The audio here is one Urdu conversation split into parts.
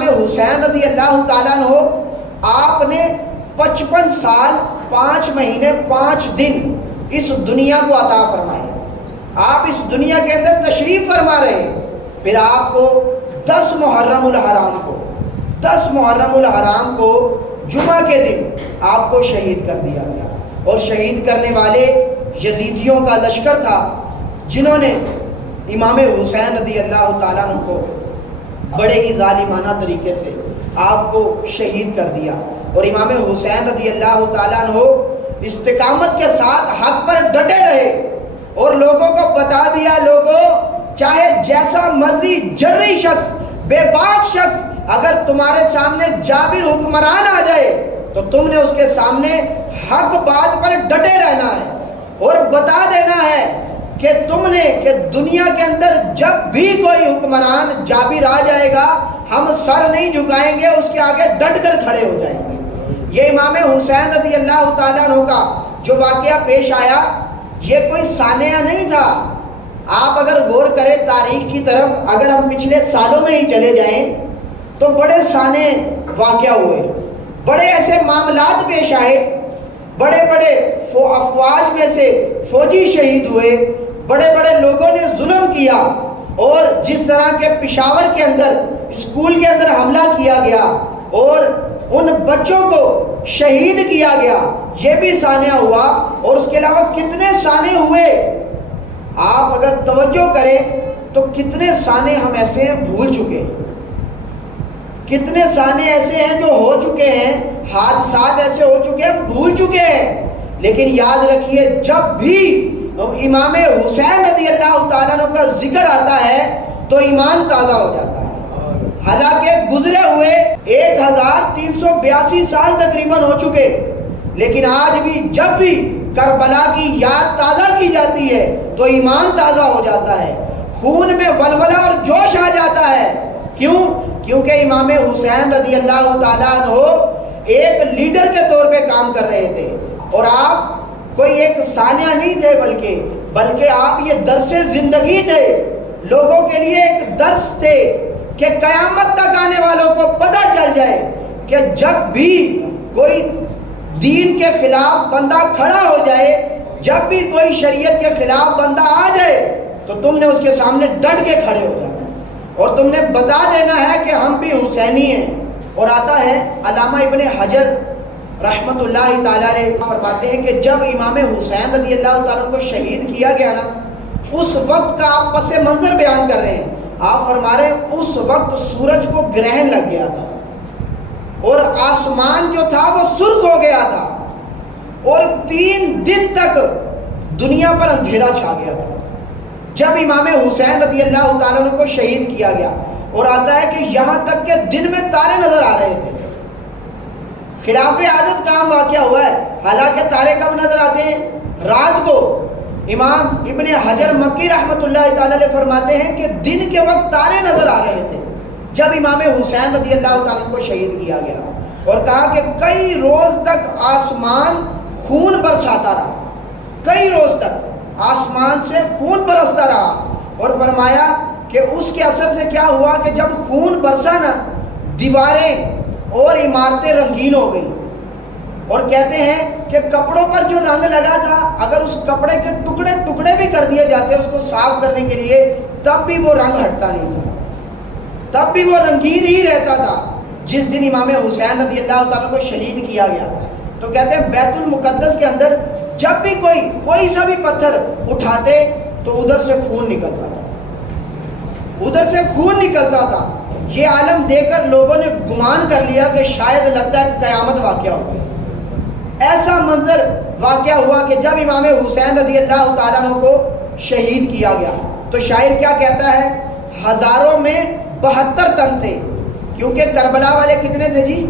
امام حسین رضی اللہ تعالیٰ عنہ آپ نے 55 سال 5 مہینے 5 دن اس دنیا کو عطا فرمائے. آپ اس دنیا کے اندر تشریف فرما رہے ہیں. پھر آپ کو 10 محرم الحرام کو جمعہ کے دن آپ کو شہید کر دیا گیا. اور شہید کرنے والے یزیدیوں کا لشکر تھا جنہوں نے امام حسین رضی اللہ تعالیٰ عنہ کو بڑے ہی ظالمانہ طریقے سے آپ کو شہید کر دیا. اور امام حسین رضی اللہ تعالیٰ عنہ استقامت کے ساتھ حق پر ڈٹے رہے اور لوگوں کو بتا دیا، لوگوں چاہے جیسا مرضی جرری شخص، بے باک شخص اگر تمہارے سامنے جابر حکمران آ جائے تو تم نے اس کے سامنے حق بات پر ڈٹے رہنا ہے اور بتا دینا ہے کہ تم نے کہ دنیا کے اندر جب بھی کوئی حکمران جابر آ جائے گا ہم سر نہیں جھکائیں گے، اس کے آگے ڈٹ کر کھڑے ہو جائیں گے. یہ امام حسین رضی اللہ تعالیٰ عنہ کا جو واقعہ پیش آیا یہ کوئی سانحہ نہیں تھا. آپ اگر غور کریں تاریخ کی طرف، اگر ہم پچھلے سالوں میں ہی چلے جائیں تو بڑے سانحہ واقعہ ہوئے، بڑے ایسے معاملات پیش آئے، بڑے بڑے افواج میں سے فوجی شہید ہوئے، بڑے بڑے لوگوں نے ظلم کیا. اور جس طرح کے پشاور کے اندر اسکول کے اندر حملہ کیا گیا اور ان بچوں کو شہید کیا گیا، یہ بھی سانحہ ہوا. اور اس کے علاوہ کتنے سانحے ہوئے، آپ اگر توجہ کریں تو کتنے سانحے ہم ایسے ہیں بھول چکے، کتنے سانحے ایسے ہیں جو ہو چکے ہیں، حادثات ایسے ہو چکے ہیں بھول چکے ہیں. لیکن یاد رکھیے جب بھی امام حسین رضی اللہ تعالیٰ عنہ کا ذکر آتا ہے تو ایمان تازہ ہو جاتا ہے. حالانکہ گزرے ہوئے 1382 سال تقریباً ہو چکے، لیکن آج بھی جب بھی کربلا کی یاد تازہ کی جاتی ہے تو ایمان تازہ ہو جاتا ہے، خون میں ولولہ اور جوش آ جاتا ہے. کیوں؟ کیونکہ امام حسین رضی اللہ تعالیٰ عنہ ایک لیڈر کے طور پہ کام کر رہے تھے. اور آپ کوئی ایک سانحہ نہیں تھے بلکہ آپ یہ درس زندگی تھے. لوگوں کے لیے ایک درس تھے کہ قیامت تک آنے والوں کو پتہ چل جائے کہ جب بھی کوئی دین کے خلاف بندہ کھڑا ہو جائے، جب بھی کوئی شریعت کے خلاف بندہ آ جائے تو تم نے اس کے سامنے ڈٹ کے کھڑے ہو جانا اور تم نے بتا دینا ہے کہ ہم بھی حسینی ہیں. اور آتا ہے علامہ ابن حجر رحمت اللہ تعالیٰ علیہ فرماتے ہیں کہ جب امام حسین رضی اللہ تعالیٰ کو شہید کیا گیا نا، اس وقت کا آپ پس منظر بیان کر رہے ہیں. آپ فرما رہے ہیں اس وقت سورج کو گرہن لگ گیا تھا اور آسمان جو تھا وہ سرخ ہو گیا تھا اور 3 دن تک دنیا پر اندھیرا چھا گیا تھا جب امام حسین رضی اللہ تعالیٰ عنہ کو شہید کیا گیا. اور آتا ہے کہ یہاں تک کہ دن میں تارے نظر آ رہے تھے. خلاف عادت کام واقعہ ہوا ہے، حالانکہ تارے کب نظر آتے ہیں؟ رات کو. امام ابن حجر مکی رحمت اللہ تعالیٰ علیہ فرماتے ہیں کہ دن کے وقت تارے نظر آ رہے تھے جب امام حسین رضی اللہ تعالیٰ کو شہید کیا گیا. اور کہا کہ کئی روز تک آسمان خون برساتا رہا، کئی روز تک آسمان سے خون برستا رہا. اور فرمایا کہ اس کے اثر سے کیا ہوا کہ جب خون برسا نا، دیواریں اور عمارتیں رنگین ہو گئی. اور کہتے ہیں کہ کپڑوں پر جو رنگ لگا تھا اگر اس کپڑے کے ٹکڑے ٹکڑے بھی کر دیے جاتے اس کو صاف کرنے کے لیے تب بھی وہ رنگ ہٹتا نہیں تھا، تب بھی وہ رنگین ہی رہتا تھا. جس دن امام حسین رضی اللہ تعالیٰ کو شہید کیا گیا تو کہتے ہیں بیت المقدس کے اندر جب بھی کوئی سا بھی پتھر اٹھاتے تو ادھر سے خون نکلتا تھا، ادھر سے خون نکلتا تھا. یہ عالم دیکھ کر لوگوں نے گمان کر لیا کہ شاید لگتا ہے قیامت واقعہ ہو گئی. ایسا منظر واقعہ ہوا کہ جب امام حسین رضی اللہ تعالیٰ عنہ کو شہید کیا گیا تو شاعر کیا کہتا ہے؟ ہزاروں میں 72 تن تھے، کیونکہ کربلا والے کتنے تھے جی؟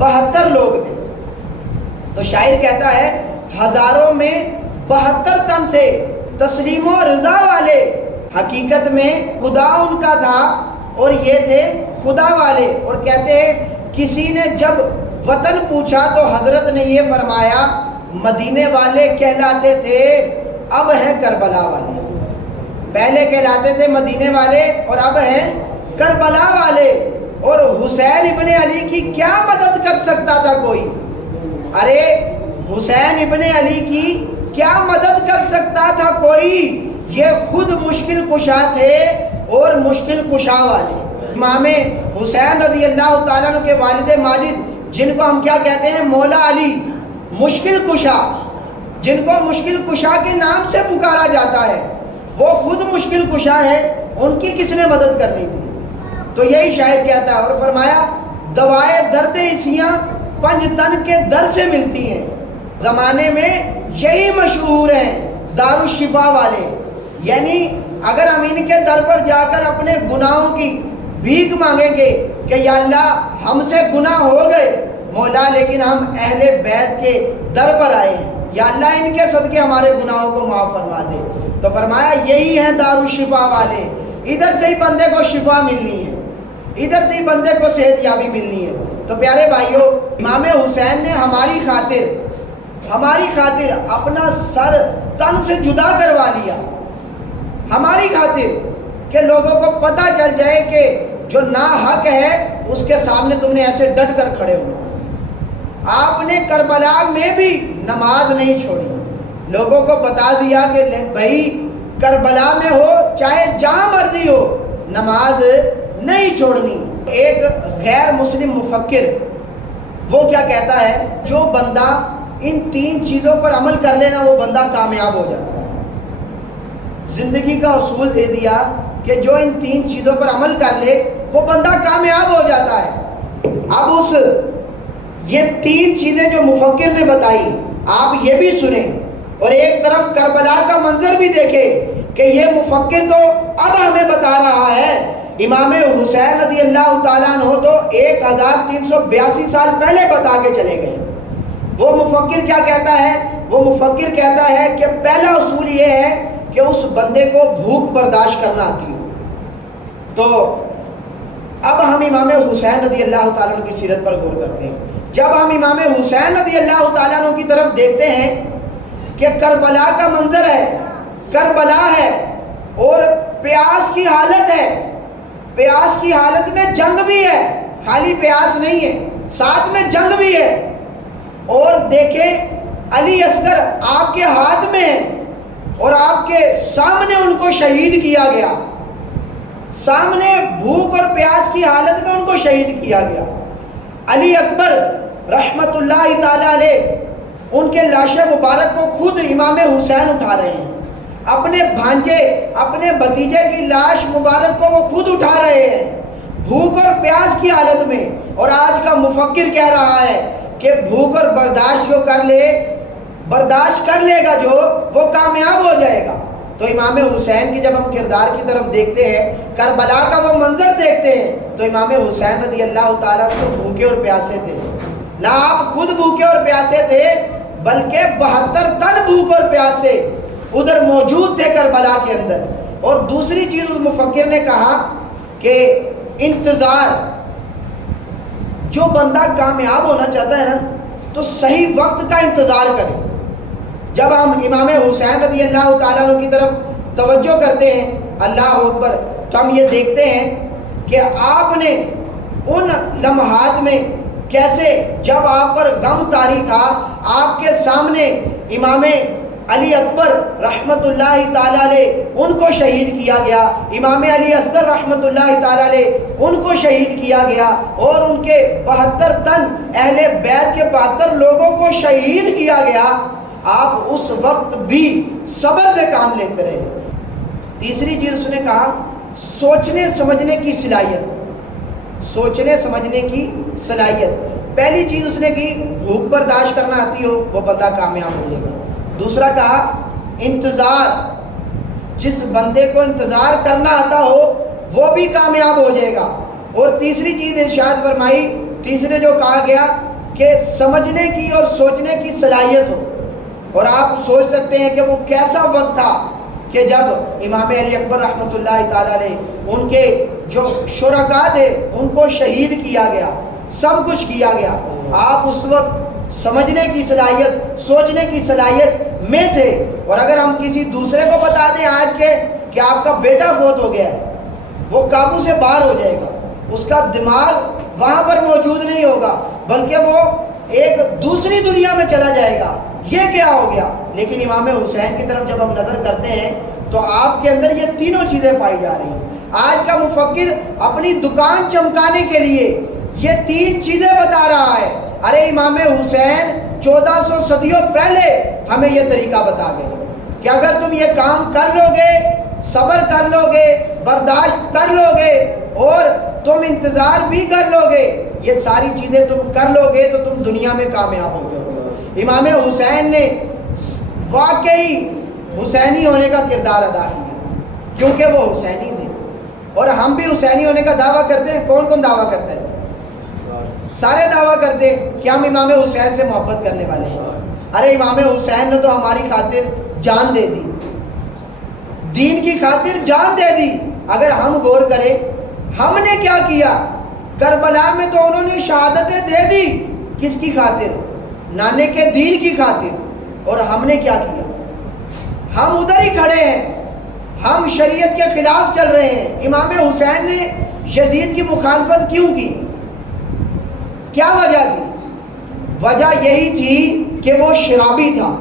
72 لوگ تھے. تو شاعر کہتا ہے ہزاروں میں 72 تن تھے، تسلیم و رضا والے، حقیقت میں خدا ان کا تھا اور یہ تھے خدا والے. اور کہتے ہیں کسی نے جب وطن پوچھا تو حضرت نے یہ فرمایا مدینے والے کہلاتے تھے اب ہیں کربلا والے. پہلے کہلاتے تھے مدینے والے اور اب ہیں کربلا والے. اور حسین ابن علی کی کیا مدد کر سکتا تھا کوئی؟ ارے حسین ابن علی کی کیا مدد کر سکتا تھا کوئی؟ یہ خود مشکل کشا تھے اور مشکل کشا والے۔ امام حسین رضی اللہ تعالیٰ عنہ کے والد ماجد، جن کو ہم کیا کہتے ہیں؟ مولا علی، مشکل کشا، جن کو مشکل کشا کے نام سے پکارا جاتا ہے، وہ خود مشکل کشا ہے، ان کی کس نے مدد کرنی تھی؟ تو یہی شاعر کہتا ہے اور فرمایا دوائے درد اسیاں پنج تن کے در سے ملتی ہیں۔ زمانے میں یہی مشہور ہیں دارالشفا والے، یعنی اگر ہم ان کے در پر جا کر اپنے گناہوں کی بھیک مانگیں گے کہ یا اللہ ہم سے گناہ ہو گئے مولا، لیکن ہم اہل بیت کے در پر آئے ہیں، یا اللہ ان کے صدقے ہمارے گناہوں کو معاف فرما دے، تو فرمایا یہی ہیں دارالشفا والے، ادھر سے ہی بندے کو شفا ملنی ہے، ادھر سے ہی بندے کو صحت یابی ملنی ہے۔ تو پیارے بھائیوں، امام حسین نے ہماری خاطر اپنا سر تن سے جدا کروا لیا، ہماری خاطر، کہ لوگوں کو پتہ چل جائے کہ جو ناحق ہے اس کے سامنے تم نے ایسے ڈٹ کر کھڑے ہونا۔ آپ نے کربلا میں بھی نماز نہیں چھوڑی، لوگوں کو بتا دیا کہ بھائی کربلا میں ہو چاہے جہاں مرضی ہو نماز نہیں چھوڑنی۔ ایک غیر مسلم مفکر وہ کیا کہتا ہے، جو بندہ ان تین چیزوں پر عمل کر لینا وہ بندہ کامیاب ہو جاتا ہے۔ زندگی کا اصول دے دیا کہ جو ان تین چیزوں پر عمل کر لے وہ بندہ کامیاب ہو جاتا ہے۔ اب یہ تین چیزیں جو مفکر نے بتائی آپ یہ بھی سنیں، اور ایک طرف کربلا کا منظر بھی دیکھیں کہ یہ مفکر تو اب ہمیں بتا رہا ہے، امام حسین رضی اللہ تعالیٰ عنہ تو 1382 سال پہلے بتا کے چلے گئے۔ وہ مفکر کیا کہتا ہے؟ وہ مفکر کہتا ہے کہ پہلا اصول یہ ہے کہ اس بندے کو بھوک برداشت کرنا آتی ہو۔ تو اب ہم امام حسین رضی اللہ تعالیٰ عنہ کی سیرت پر غور کرتے ہیں۔ جب ہم امام حسین رضی اللہ تعالیٰ عنہ کی طرف دیکھتے ہیں کہ کربلا کا منظر ہے، کربلا ہے اور پیاس کی حالت ہے، پیاس کی حالت میں جنگ بھی ہے، خالی پیاس نہیں ہے، ساتھ میں جنگ بھی ہے، اور دیکھیں علی اصغر آپ کے ہاتھ میں ہے اور آپ کے سامنے ان کو شہید کیا گیا، سامنے بھوک اور پیاس کی حالت میں ان کو شہید کیا گیا۔ علی اکبر رحمت اللہ تعالیٰ علیہ ان کے لاش مبارک کو خود امام حسین اٹھا رہے ہیں، اپنے بھانجے اپنے بھتیجے کی لاش مبارک کو وہ خود اٹھا رہے ہیں بھوک اور پیاس کی حالت میں۔ اور آج کا مفکر کہہ رہا ہے کہ بھوک اور برداشت جو برداشت کر لے گا جو وہ کامیاب ہو جائے گا۔ تو امام حسین کی جب ہم کردار کی طرف دیکھتے ہیں، کربلا کا وہ منظر دیکھتے ہیں، تو امام حسین رضی اللہ تعالیٰ کو بھوکے اور پیاسے تھے۔ نہ آپ خود بھوکے اور پیاسے تھے بلکہ 72 تن بھوک اور پیاسے ادھر موجود تھے کربلا کے اندر۔ اور دوسری چیز اس مفکر نے کہا کہ انتظار، جو بندہ کامیاب ہونا چاہتا ہے نا تو صحیح وقت کا انتظار کرے۔ جب ہم امام حسین رضی اللہ تعالیٰ عنہ کی طرف توجہ کرتے ہیں، اللہ اکبر، تو ہم یہ دیکھتے ہیں کہ آپ نے ان لمحات میں کیسے جب آپ پر غم طاری تھا، آپ کے سامنے امام علی اکبر رحمت اللہ تعالیٰ علیہ ان کو شہید کیا گیا، امام علی اصغر رحمت اللہ تعالیٰ علیہ ان کو شہید کیا گیا، اور ان کے 72 تن اہل بیت کے 72 لوگوں کو شہید کیا گیا۔ آپ اس وقت بھی صبر سے کام لیتے رہے۔ تیسری چیز اس نے کہا سوچنے سمجھنے کی صلاحیت، سوچنے سمجھنے کی صلاحیت۔ پہلی چیز اس نے کی بھوک برداشت کرنا آتی ہو وہ بندہ کامیاب ہو جائے گا۔ دوسرا کہا انتظار، جس بندے کو انتظار کرنا آتا ہو وہ بھی کامیاب ہو جائے گا۔ اور تیسری چیز ارشاد فرمائی، تیسرے جو کہا گیا کہ سمجھنے کی اور سوچنے کی صلاحیت ہو۔ اور آپ سوچ سکتے ہیں کہ وہ کیسا وقت تھا کہ جب امام علی اکبر رحمت اللہ تعالیٰ علیہ ان کے جو شرکاء تھے ان کو شہید کیا گیا، سب کچھ کیا گیا۔ آپ اس وقت سمجھنے کی صلاحیت، سوچنے کی صلاحیت میں تھے۔ اور اگر ہم کسی دوسرے کو بتا دیں آج کے کہ آپ کا بیٹا فوت ہو گیا ہے، وہ قابو سے باہر ہو جائے گا، اس کا دماغ وہاں پر موجود نہیں ہوگا، بلکہ وہ ایک دوسری دنیا میں چلا جائے گا۔ یہ کیا ہو گیا؟ لیکن امام حسین کی طرف جب ہم نظر کرتے ہیں تو آپ کے اندر یہ تینوں چیزیں پائی جا رہی ہیں۔ آج کا مفکر اپنی دکان چمکانے کے لیے یہ تین چیزیں بتا رہا ہے۔ ارے امام حسین 1400 صدیوں پہلے ہمیں یہ طریقہ بتا گئے کہ اگر تم یہ کام کر لو گے، صبر کر لو گے، برداشت کر لو گے اور تم انتظار بھی کر لو گے، یہ ساری چیزیں تم کر لو گے تو تم دنیا میں کامیاب ہو گے۔ امام حسین نے واقعی حسینی ہونے کا کردار ادا کیا، کیونکہ وہ حسینی تھے۔ اور ہم بھی حسینی ہونے کا دعویٰ کرتے ہیں۔ کون کون دعویٰ کرتے ہیں؟ سارے دعویٰ کرتے ہیں کہ ہم امام حسین سے محبت کرنے والے ہیں۔ ارے امام حسین نے تو ہماری خاطر جان دے دی، دین کی خاطر جان دے دی۔ اگر ہم غور کریں ہم نے کیا کیا، کربلا میں تو انہوں نے شہادتیں دے دی، کس کی خاطر؟ نانے کے دین کی خاطر۔ اور ہم نے کیا کیا؟ ہم ادھر ہی کھڑے ہیں، ہم شریعت کے خلاف چل رہے ہیں۔ امام حسین نے یزید کی مخالفت کیوں کی؟ کیا وجہ تھی؟ وجہ یہی تھی کہ وہ شرابی تھا،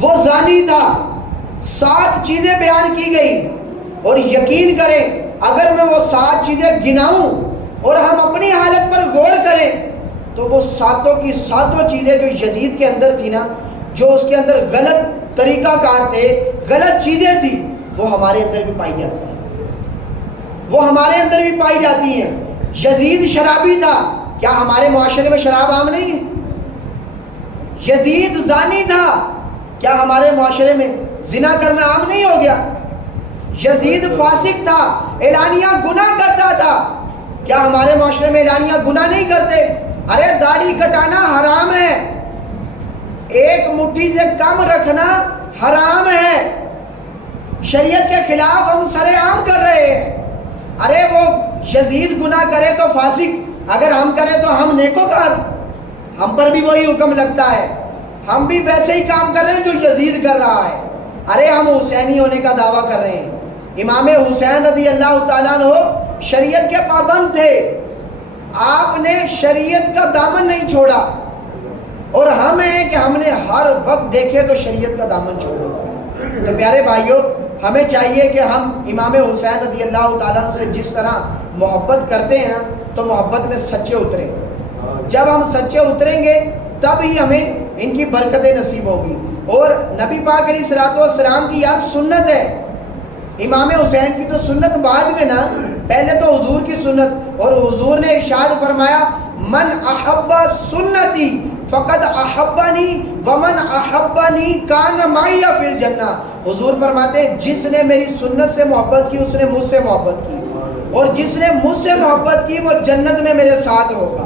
وہ زانی تھا۔ 7 چیزیں بیان کی گئی، اور یقین کریں اگر میں وہ 7 چیزیں گناؤں اور ہم اپنی حالت پر غور کریں تو وہ 7 کی 7 چیزیں جو یزید کے اندر تھی نا، جو اس کے اندر غلط طریقہ کار تھے، غلط چیزیں تھی، وہ ہمارے اندر بھی پائی جاتی ہیں، وہ ہمارے اندر بھی پائی جاتی ہیں۔ یزید شرابی تھا، کیا ہمارے معاشرے میں شراب عام نہیں ہے؟ یزید زانی تھا، کیا ہمارے معاشرے میں زنا کرنا عام نہیں ہو گیا؟ یزید فاسق تھا، اعلانیہ گناہ کرتا تھا، کیا ہمارے معاشرے میں اعلانیہ گناہ نہیں کرتے؟ ارے داڑھی کٹانا حرام ہے، ایک مٹھی سے کم رکھنا حرام ہے، شریعت کے خلاف ہم سر عام کر رہے ہیں۔ ارے وہ یزید گناہ کرے تو فاسق، اگر ہم کریں تو ہم نیکوکار، ہم پر بھی وہی حکم لگتا ہے، ہم بھی ویسے ہی کام کر رہے ہیں جو یزید کر رہا ہے۔ ارے ہم حسینی ہونے کا دعویٰ کر رہے ہیں۔ امام حسین رضی اللہ تعالیٰ عنہ شریعت کے پابند تھے، آپ نے شریعت کا دامن نہیں چھوڑا، اور ہم ہیں کہ ہم نے ہر وقت دیکھے تو شریعت کا دامن چھوڑا۔ تو پیارے بھائیوں، ہمیں چاہیے کہ ہم امام حسین رضی اللہ تعالیٰ عنہ سے جس طرح محبت کرتے ہیں تو محبت میں سچے اتریں۔ جب ہم سچے اتریں گے تب ہی ہمیں ان کی برکتیں نصیب ہوگی۔ اور نبی پاک علیہ الصلوۃ والسلام کی یاد سنت ہے، امام حسین کی تو سنت بعد میں نا، پہلے تو حضور کی سنت، اور حضور نے ارشاد فرمایا من احب سنتی فقد احبنی ومن احبنی کان معی فی الجنہ۔ حضور فرماتے ہیں جس نے میری سنت سے محبت کی اس نے مجھ سے محبت کی، اور جس نے مجھ سے محبت کی وہ جنت میں میرے ساتھ ہوگا،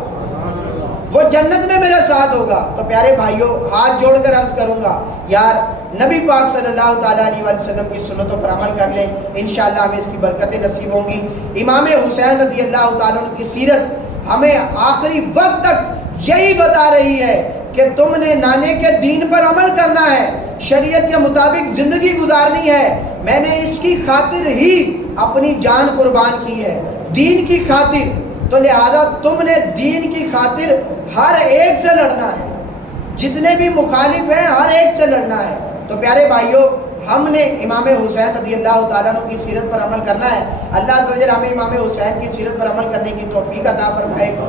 وہ جنت میں میرے ساتھ ہوگا۔ تو پیارے بھائیوں، ہاتھ جوڑ کر عرض کروں گا، یار نبی پاک صلی اللہ تعالیٰ علیہ وسلم کی سنتوں پر عمل کر لیں، انشاءاللہ ہمیں اس کی برکتیں نصیب ہوں گی۔ امام حسین رضی اللہ تعالیٰ عنہ کی سیرت ہمیں آخری وقت تک یہی بتا رہی ہے کہ تم نے نانے کے دین پر عمل کرنا ہے، شریعت کے مطابق زندگی گزارنی ہے۔ میں نے اس کی خاطر ہی اپنی جان قربان کی ہے، دین کی خاطر، تو لہذا تم نے دین کی خاطر ہر ایک سے لڑنا ہے، جتنے بھی مخالف ہیں ہر ایک سے لڑنا ہے۔ تو پیارے بھائیوں، ہم نے امام حسین رضی اللہ تعالیٰ عنہ کی سیرت پر عمل کرنا ہے۔ اللہ عز و جل ہمیں امام حسین کی سیرت پر عمل کرنے کی توفیق عطا فرمائے۔